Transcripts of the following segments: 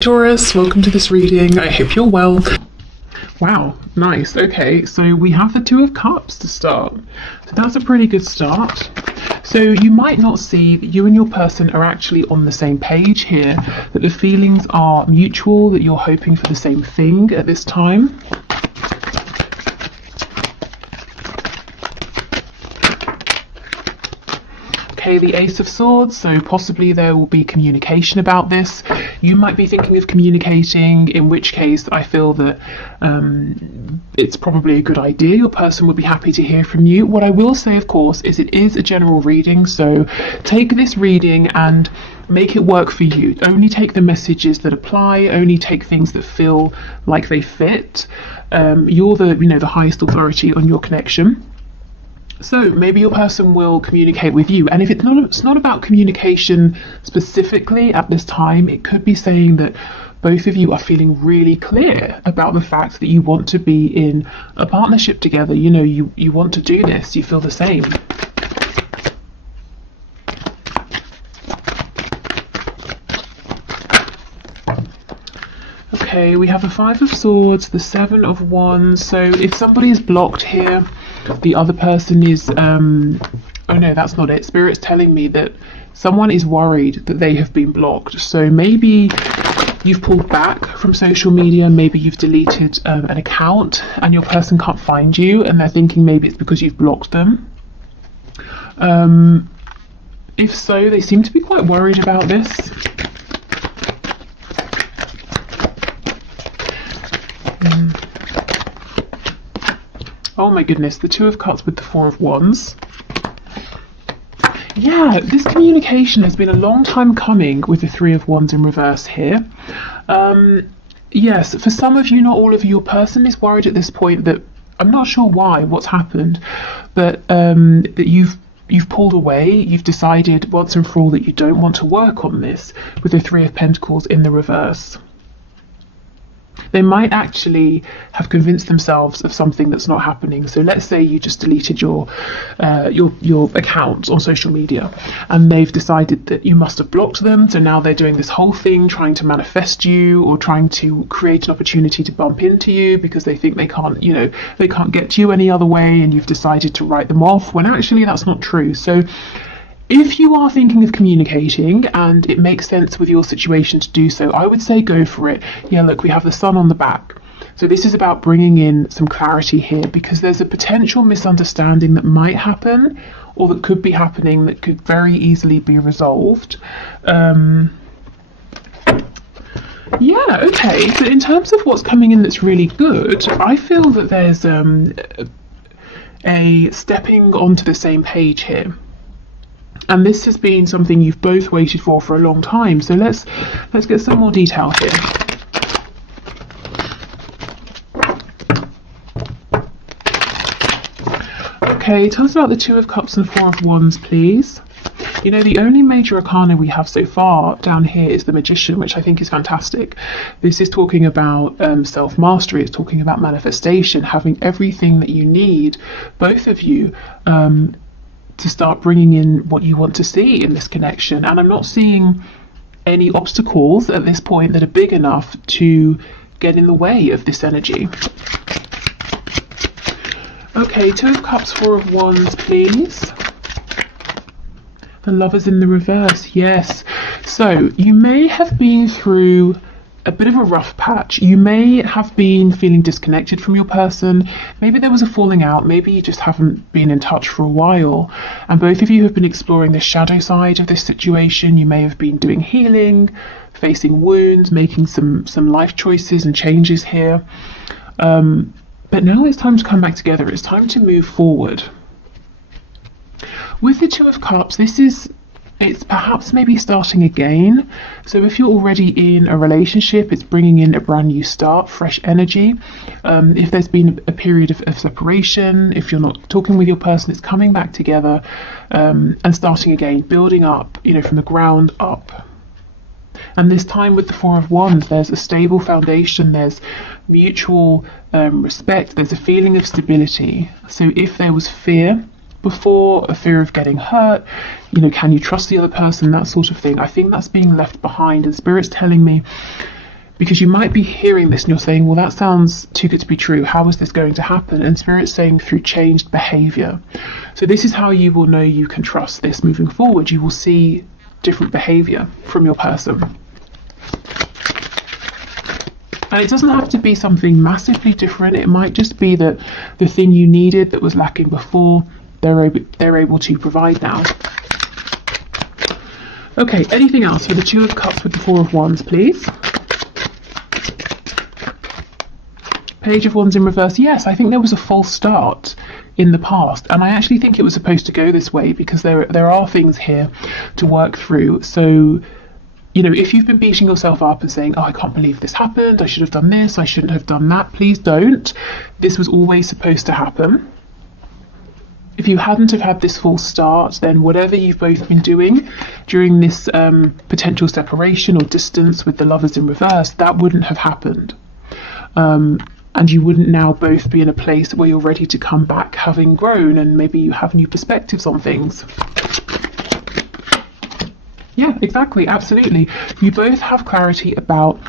Taurus, welcome to this reading. I hope you're well. Wow, nice. Okay, so we have the Two of Cups to start. So that's a pretty good start. So you might not see that you and your person are actually on the same page here, that the feelings are mutual, that you're hoping for the same thing at this time. The Ace of Swords, so possibly there will be communication about this. You might be thinking of communicating, in which case I feel that it's probably a good idea. Your person would be happy to hear from you. What I will say, of course, is it is a general reading, so take this reading and make it work for you. Only take the messages that apply, only take things that feel like they fit. You're the highest authority on your connection. So maybe your person will communicate with you, and if it's not about communication specifically at this time, it could be saying that both of you are feeling really clear about the fact that you want to be in a partnership together. You want to do this, you feel the same. Okay, we have the Five of Swords, the Seven of Wands. So if somebody is blocked here, the other person is oh no, that's not it. Spirit's telling me that someone is worried that they have been blocked. So maybe you've pulled back from social media, maybe you've deleted an account and your person can't find you, and they're thinking maybe it's because you've blocked them. If so, they seem to be quite worried about this. Oh my goodness, the Two of Cups with the Four of Wands. Yeah, this communication has been a long time coming with the Three of Wands in reverse here. Yes, for some of you, not all of you, your person is worried at this point that, I'm not sure why, what's happened, but that you've pulled away, you've decided once and for all that you don't want to work on this with the Three of Pentacles in the reverse. They might actually have convinced themselves of something that's not happening. So let's say you just deleted your account on social media, and they've decided that you must have blocked them. So now they're doing this whole thing, trying to manifest you or trying to create an opportunity to bump into you because they think they can't get to you any other way, and you've decided to write them off when actually that's not true. So if you are thinking of communicating and it makes sense with your situation to do so, I would say go for it. Yeah, look, we have the Sun on the back. So this is about bringing in some clarity here, because there's a potential misunderstanding that might happen or that could be happening that could very easily be resolved. Yeah, okay. So in terms of what's coming in that's really good, I feel that there's a stepping onto the same page here. And this has been something you've both waited for a long time. So let's get some more detail here. Okay, tell us about the Two of Cups and Four of Wands, please. The only major arcana we have so far down here is the Magician, which I think is fantastic. This is talking about self-mastery. It's talking about manifestation, having everything that you need, both of you, to start bringing in what you want to see in this connection. And I'm not seeing any obstacles at this point that are big enough to get in the way of this energy. Okay, Two of Cups, Four of Wands, please. The Lovers in the reverse, yes. So you may have been through a bit of a rough patch. You may have been feeling disconnected from your person. Maybe there was a falling out. Maybe you just haven't been in touch for a while. And both of you have been exploring the shadow side of this situation. You may have been doing healing, facing wounds, making some life choices and changes here. But now it's time to come back together. It's time to move forward. With the Two of Cups, it's perhaps maybe starting again. So if you're already in a relationship, it's bringing in a brand new start, fresh energy. If there's been a period of separation, if you're not talking with your person, it's coming back together and starting again, building up, from the ground up. And this time with the Four of Wands, there's a stable foundation, there's mutual respect, there's a feeling of stability. So if there was fear before, a fear of getting hurt, can you trust the other person, that sort of thing, I think that's being left behind. And Spirit's telling me Because you might be hearing this and you're saying, well, that sounds too good to be true. How is this going to happen? And Spirit's saying through changed behavior. So this is how you will know you can trust this moving forward. You will see different behavior from your person. And it doesn't have to be something massively different. It might just be that the thing you needed that was lacking before, they're able to provide now. Okay, anything else for the Two of Cups with the Four of Wands, please? Page of Wands in reverse. Yes, I think there was a false start in the past, and I actually think it was supposed to go this way because there are things here to work through. So, you know, if you've been beating yourself up and saying, oh, I can't believe this happened, I should have done this, I shouldn't have done that, please don't. This was always supposed to happen. If you hadn't have had this false start, then whatever you've both been doing during this potential separation or distance with the Lovers in reverse, that wouldn't have happened. And you wouldn't now both be in a place where you're ready to come back having grown, and maybe you have new perspectives on things. Yeah, exactly, absolutely. You both have clarity about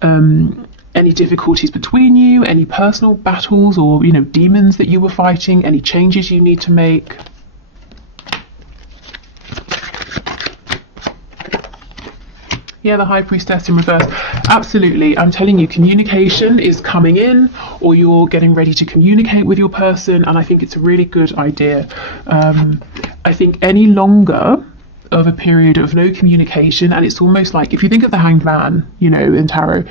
any difficulties between you, any personal battles or, you know, demons that you were fighting, any changes you need to make. Yeah, the High Priestess in reverse. Absolutely. I'm telling you, communication is coming in, or you're getting ready to communicate with your person, and I think it's a really good idea. I think any longer of a period of no communication, and it's almost like, if you think of the Hanged Man, you know, in tarot,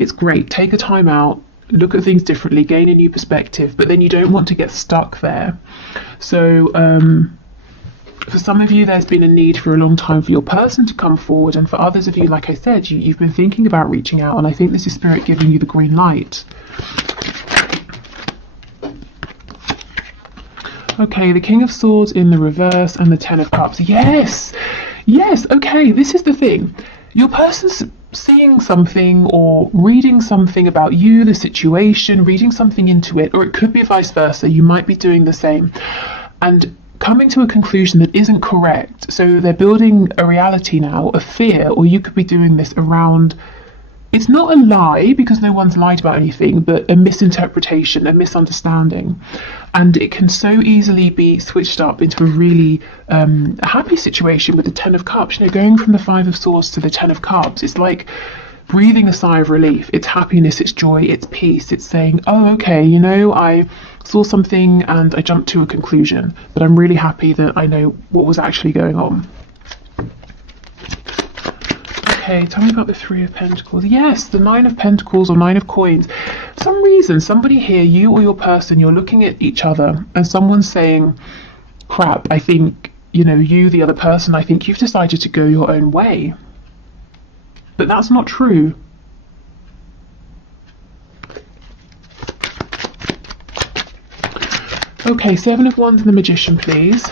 it's great. Take a time out, look at things differently, gain a new perspective, but then you don't want to get stuck there. So, for some of you, there's been a need for a long time for your person to come forward, and for others of you, like I said, you've been thinking about reaching out, and I think this is Spirit giving you the green light. Okay, the King of Swords in the reverse and the Ten of Cups. Yes, yes, okay, this is the thing. Your person's seeing something or reading something about you, the situation, reading something into it, or it could be vice versa. You might be doing the same and coming to a conclusion that isn't correct. So they're building a reality now, a fear, or you could be doing this around, it's not a lie because no one's lied about anything, but a misinterpretation, a misunderstanding. And it can so easily be switched up into a really happy situation with the Ten of Cups. You know, going from the Five of Swords to the Ten of Cups, it's like breathing a sigh of relief. It's happiness, it's joy, it's peace. It's saying, oh, okay, you know, I saw something and I jumped to a conclusion, but I'm really happy that I know what was actually going on. Okay, tell me about the Three of Pentacles. Yes, the Nine of Pentacles or Nine of Coins. For some reason, somebody here, you or your person, you're looking at each other and someone's saying, crap, I think, you know, you, the other person, I think you've decided to go your own way. But that's not true. Okay, Seven of Wands and the Magician, please.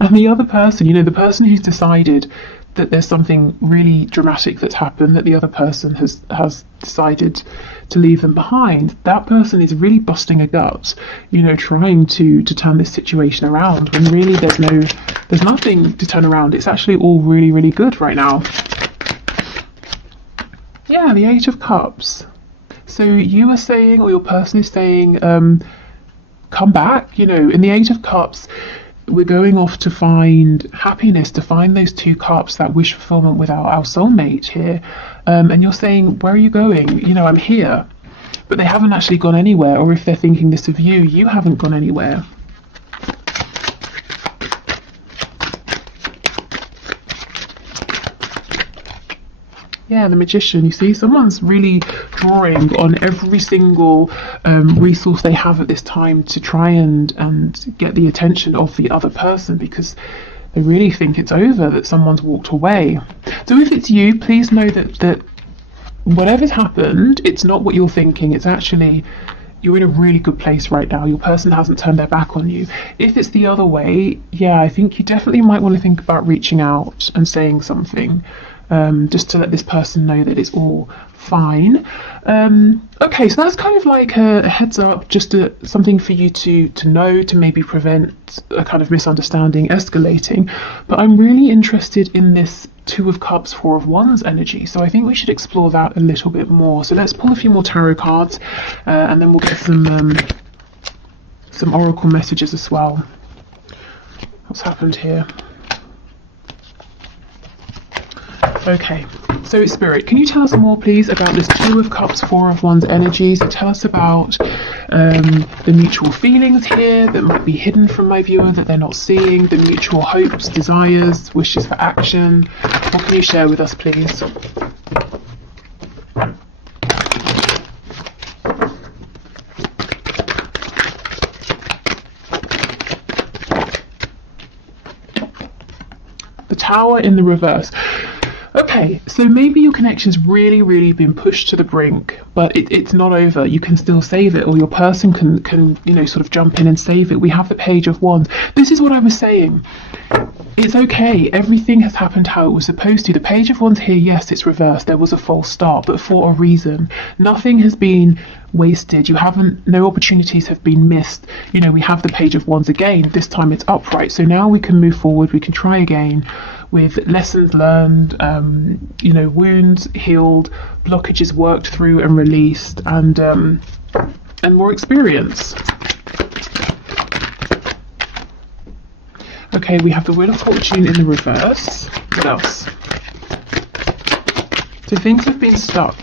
And the other person, you know, the person who's decided that there's something really dramatic that's happened, that the other person has decided to leave them behind, that person is really busting a gut, you know, trying to turn this situation around, when really there's nothing to turn around. It's actually all really, really good right now. Yeah, the Eight of Cups. So you are saying, or your person is saying, come back, you know, in the Eight of Cups, we're going off to find happiness, to find those two cups, that wish fulfillment with our soulmate here. And you're saying, where are you going? You know, I'm here. But they haven't actually gone anywhere, or if they're thinking this of you, you haven't gone anywhere. Yeah, the Magician. You see, someone's really drawing on every single resource they have at this time to try and get the attention of the other person, because they really think it's over, that someone's walked away. So if it's you, please know that whatever's happened, it's not what you're thinking. It's actually, you're in a really good place right now. Your person hasn't turned their back on you. If it's the other way, yeah, I think you definitely might want to think about reaching out and saying something. just to let this person know that it's all fine. Okay, so that's kind of like a heads up, just something for you to know, to maybe prevent a kind of misunderstanding escalating. But I'm really interested in this Two of Cups, Four of Wands energy, so I think we should explore that a little bit more. So let's pull a few more tarot cards, and then we'll get some oracle messages as well. What's happened here? Okay, so Spirit, can you tell us more please about this Two of Cups, Four of Wands energy? So tell us about the mutual feelings here that might be hidden from my viewer, that they're not seeing, the mutual hopes, desires, wishes for action. What can you share with us please? The Tower in the reverse. Okay, so maybe your connection's really been pushed to the brink, but it's not over. You can still save it, or your person can sort of jump in and save it. We have the Page of Wands. This is what I was saying. It's okay. Everything has happened how it was supposed to. The Page of Wands here, yes, it's reversed. There was a false start, but for a reason. Nothing has been wasted. No opportunities have been missed. We have the Page of Wands again. This time it's upright. So now we can move forward. We can try again with lessons learned, wounds healed, blockages worked through and released, and more experience. Okay, we have the Wheel of Fortune in the reverse. What else? So things have been stuck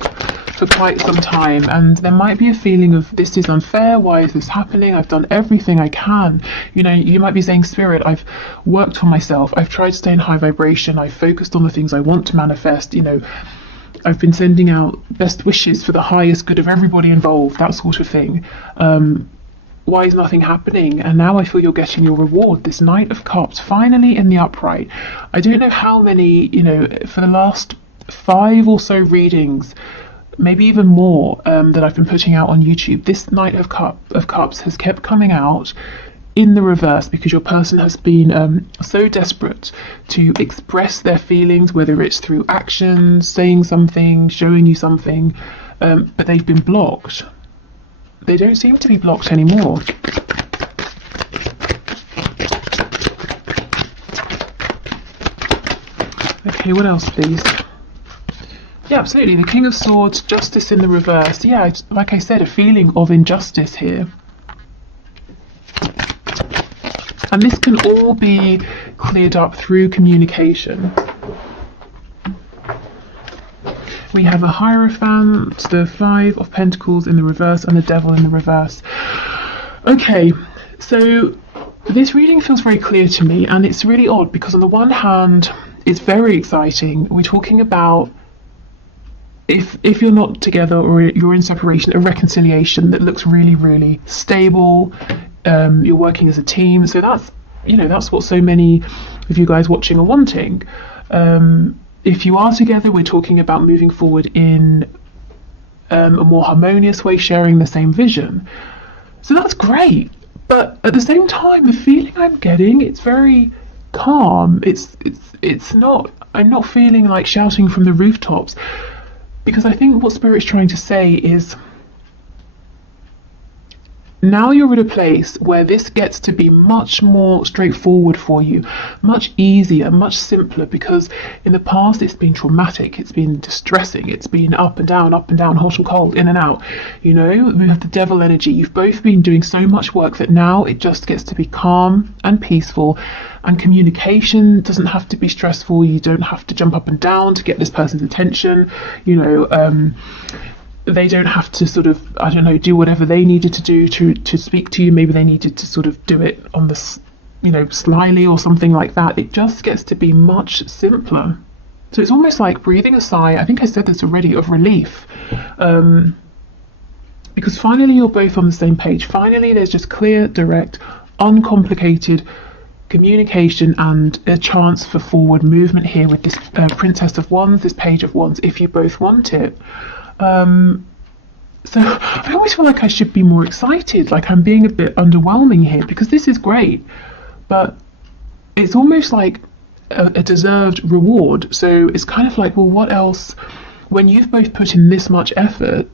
for quite some time, and there might be a feeling of, this is unfair, why is this happening, I've done everything I can. You might be saying, Spirit, I've worked for myself, I've tried to stay in high vibration, I've focused on the things I want to manifest, I've been sending out best wishes for the highest good of everybody involved, that sort of thing. Why is nothing happening? And now I feel you're getting your reward. This Knight of Cups, finally in the upright. I don't know how many, for the last 5 or so readings, maybe even more, that I've been putting out on YouTube, this Knight of Cups has kept coming out in the reverse, because your person has been so desperate to express their feelings, whether it's through actions, saying something, showing you something, but they've been blocked. They don't seem to be blocked anymore. Okay, what else please? Yeah, absolutely. The King of Swords, Justice in the reverse. Yeah, like I said, a feeling of injustice here. And this can all be cleared up through communication. We have a Hierophant, the Five of Pentacles in the reverse, and the Devil in the reverse. Okay, so this reading feels very clear to me, and it's really odd because on the one hand, it's very exciting. We're talking about if you're not together or you're in separation, a reconciliation that looks really stable. You're working as a team, so that's what so many of you guys watching are wanting. If you are together, we're talking about moving forward in a more harmonious way, sharing the same vision. So that's great, but at the same time, the feeling I'm getting, it's very calm. It's not. I'm not feeling like shouting from the rooftops, because I think what Spirit's trying to say is, now you're at a place where this gets to be much more straightforward for you, much easier, much simpler, because in the past it's been traumatic, it's been distressing, it's been up and down, hot and cold, in and out. We have the Devil energy. You've both been doing so much work that now it just gets to be calm and peaceful, and communication doesn't have to be stressful. You don't have to jump up and down to get this person's attention. They don't have to sort of, do whatever they needed to do to speak to you. Maybe they needed to sort of do it on the, slyly or something like that. It just gets to be much simpler. So it's almost like breathing a sigh, I think I said this already, of relief. Because finally you're both on the same page. Finally there's just clear, direct, uncomplicated communication and a chance for forward movement here with this Princess of Wands, this Page of Wands, if you both want it. So I always feel like I should be more excited, like I'm being a bit underwhelming here, because this is great, but it's almost like a deserved reward. So it's kind of like, well, what else? When you've both put in this much effort,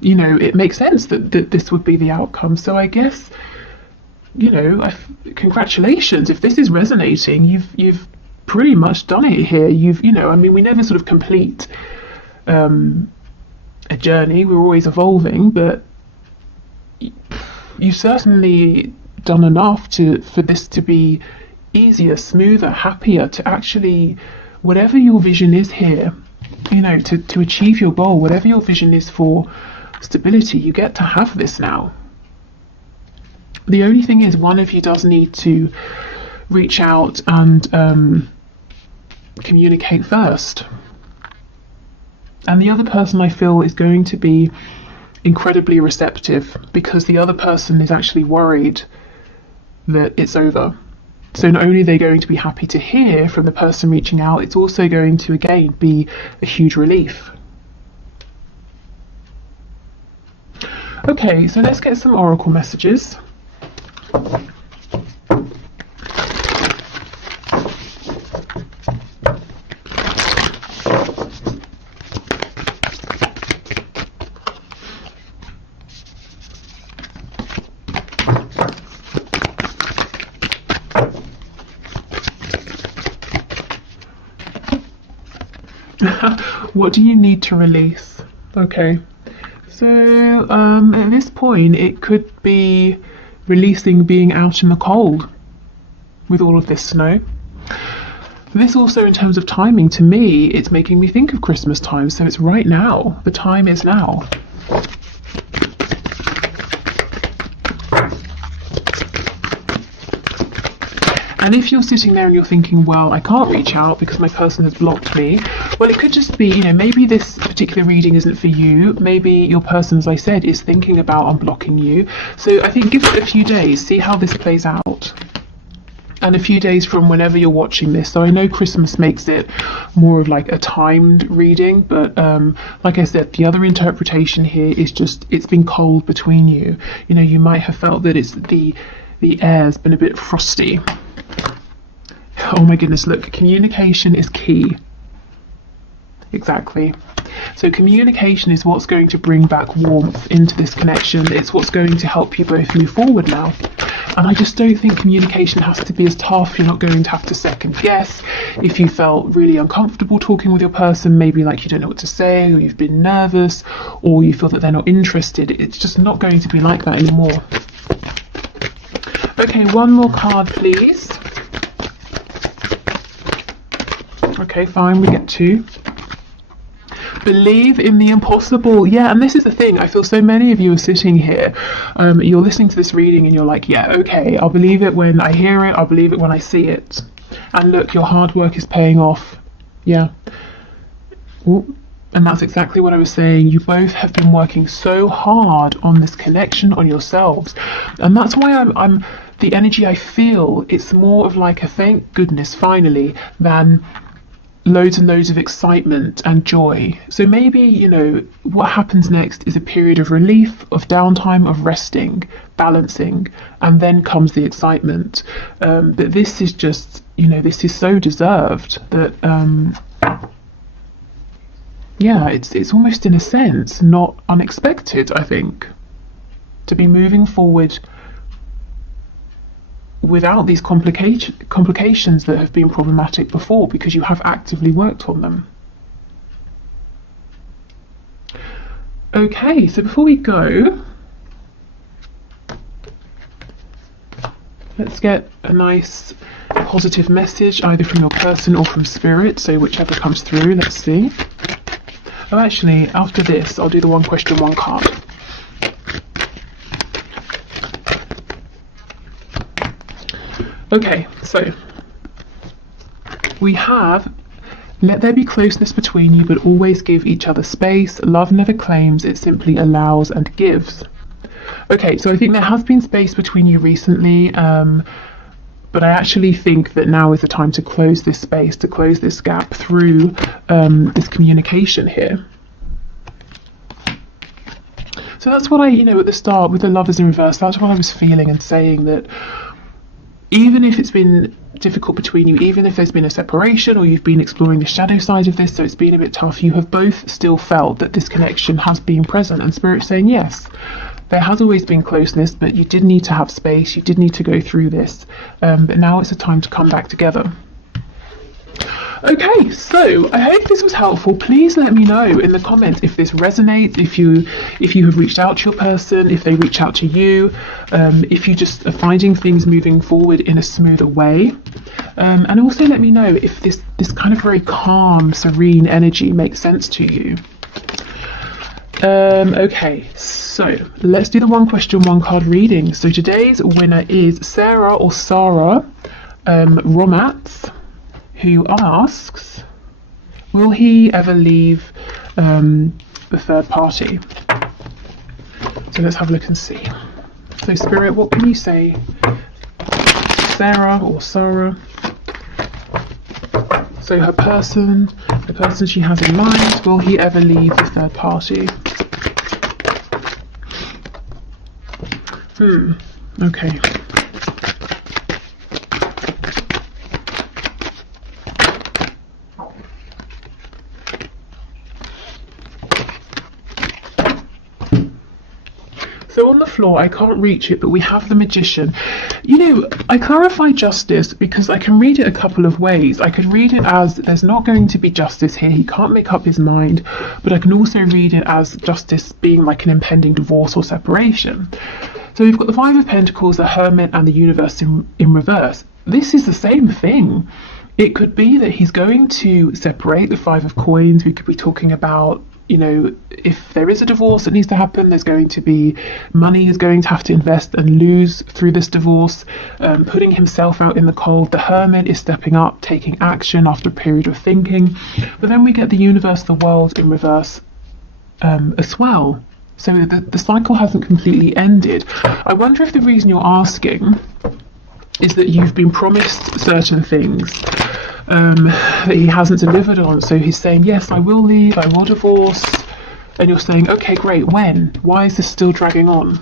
you know, it makes sense that this would be the outcome. So I guess, you know, congratulations. If this is resonating, you've pretty much done it here. You know, I mean, we never sort of complete a journey. We're always evolving, but you've certainly done enough for this to be easier, smoother, happier, to actually, whatever your vision is here, you know, to achieve your goal, whatever your vision is for stability, you get to have this now. The only thing is, one of you does need to reach out and communicate first. And the other person, I feel, is going to be incredibly receptive, because the other person is actually worried that it's over. So not only are they going to be happy to hear from the person reaching out, it's also going to, again, be a huge relief. Okay, so let's get some oracle messages. What do you need to release? Okay, so at this point it could be releasing being out in the cold with all of this snow. This also, in terms of timing, to me, it's making me think of Christmas time, so it's right now. The time is now. And if you're sitting there and you're thinking, well, I can't reach out because my person has blocked me, well, it could just be, you know, maybe this particular reading isn't for you. Maybe your person, as I said, is thinking about unblocking you. So I think give it a few days, see how this plays out. And a few days from whenever you're watching this. So I know Christmas makes it more of like a timed reading, but like I said, the other interpretation here is just, it's been cold between you. You know, you might have felt that it's the air's been a bit frosty. Oh my goodness, look, communication is key. Exactly. So communication is what's going to bring back warmth into this connection. It's what's going to help you both move forward now. And I just don't think communication has to be as tough. You're not going to have to second guess. If you felt really uncomfortable talking with your person, maybe like you don't know what to say, or you've been nervous, or you feel that they're not interested, it's just not going to be like that anymore. Okay, one more card, please. Okay, fine, we get two. Believe in the impossible. Yeah, and this is the thing. I feel so many of you are sitting here. You're listening to this reading and you're like, yeah, okay, I'll believe it when I hear it. I'll believe it when I see it. And look, your hard work is paying off. Yeah. Ooh. And that's exactly what I was saying. You both have been working so hard on this connection, on yourselves. And that's why I'm the energy I feel, it's more of like a thank goodness finally than loads and loads of excitement and joy. So maybe, you know, what happens next is a period of relief, of downtime, of resting, balancing, and then comes the excitement. But this is just, you know, this is so deserved that, yeah, it's almost in a sense not unexpected, I think, to be moving forward without these complications that have been problematic before, because you have actively worked on them. Okay, so before we go, let's get a nice positive message either from your person or from spirit, so whichever comes through. Let's see. Oh, actually, after this I'll do the one question, one card. Okay, so we have, let there be closeness between you, but always give each other space. Love never claims, it simply allows and gives. Okay, so I think there has been space between you recently, but I actually think that now is the time to close this space, to close this gap through this communication here. So that's what I, you know, at the start with the Lovers in reverse, that's what I was feeling and saying, that even if it's been difficult between you, even if there's been a separation or you've been exploring the shadow side of this, so it's been a bit tough, you have both still felt that this connection has been present, and Spirit's saying yes, there has always been closeness, but you did need to have space, you did need to go through this, but now it's a time to come back together. Okay, so I hope this was helpful. Please let me know in the comments if this resonates, if you have reached out to your person, if they reach out to you, if you just are finding things moving forward in a smoother way. And also let me know if this kind of very calm, serene energy makes sense to you. Okay, so let's do the one question, one card reading. So today's winner is Sarah or Sarah Romats, who asks, will he ever leave the third party? So let's have a look and see. So Spirit, what can you say? Sarah or Sarah. So the person she has in mind, will he ever leave the third party? Okay. So on the floor, I can't reach it, but we have the Magician. You know, I clarify justice because I can read it a couple of ways. I can read it as there's not going to be justice here, he can't make up his mind, but I can also read it as justice being like an impending divorce or separation. So we've got the Five of Pentacles, the Hermit, and the Universe in reverse. This is the same thing. It could be that he's going to separate. The Five of Coins, we could be talking about, you know, if there is a divorce that needs to happen, there's going to be money he's going to have to invest and lose through this divorce, putting himself out in the cold. The Hermit is stepping up, taking action after a period of thinking. But then we get the Universe, the World in reverse as well. So the cycle hasn't completely ended. I wonder if the reason you're asking is that you've been promised certain things that he hasn't delivered on. So he's saying, yes, I will leave, I will divorce. And you're saying, okay, great, when? Why is this still dragging on?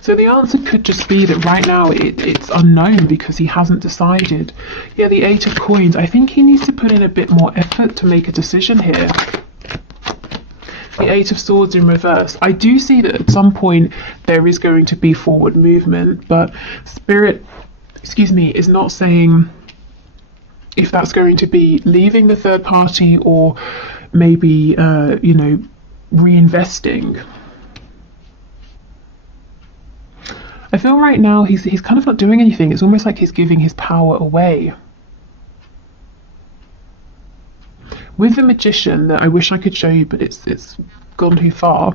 So the answer could just be that right now it's unknown because he hasn't decided. Yeah, the Eight of Coins, I think he needs to put in a bit more effort to make a decision here. The Eight of Swords in reverse. I do see that at some point there is going to be forward movement, but Spirit, is not saying if that's going to be leaving the third party or maybe, reinvesting. I feel right now he's kind of not doing anything. It's almost like he's giving his power away. With the Magician, that I wish I could show you, but it's gone too far.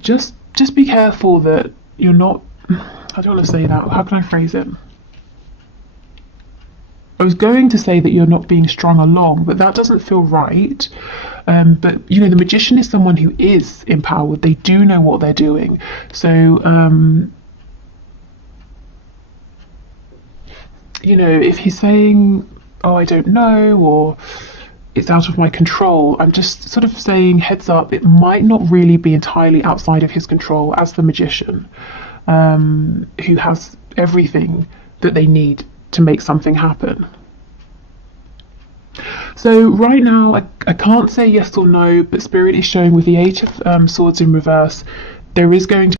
Just be careful that you're not. I don't want to say that. How can I phrase it? I was going to say that you're not being strung along, but that doesn't feel right. But you know, the Magician is someone who is empowered. They do know what they're doing. So you know, if he's saying, "Oh, I don't know," or "It's out of my control," I'm just sort of saying, heads up, it might not really be entirely outside of his control as the Magician, who has everything that they need to make something happen. So right now, I can't say yes or no, but Spirit is showing with the Eight of Swords in reverse, there is going to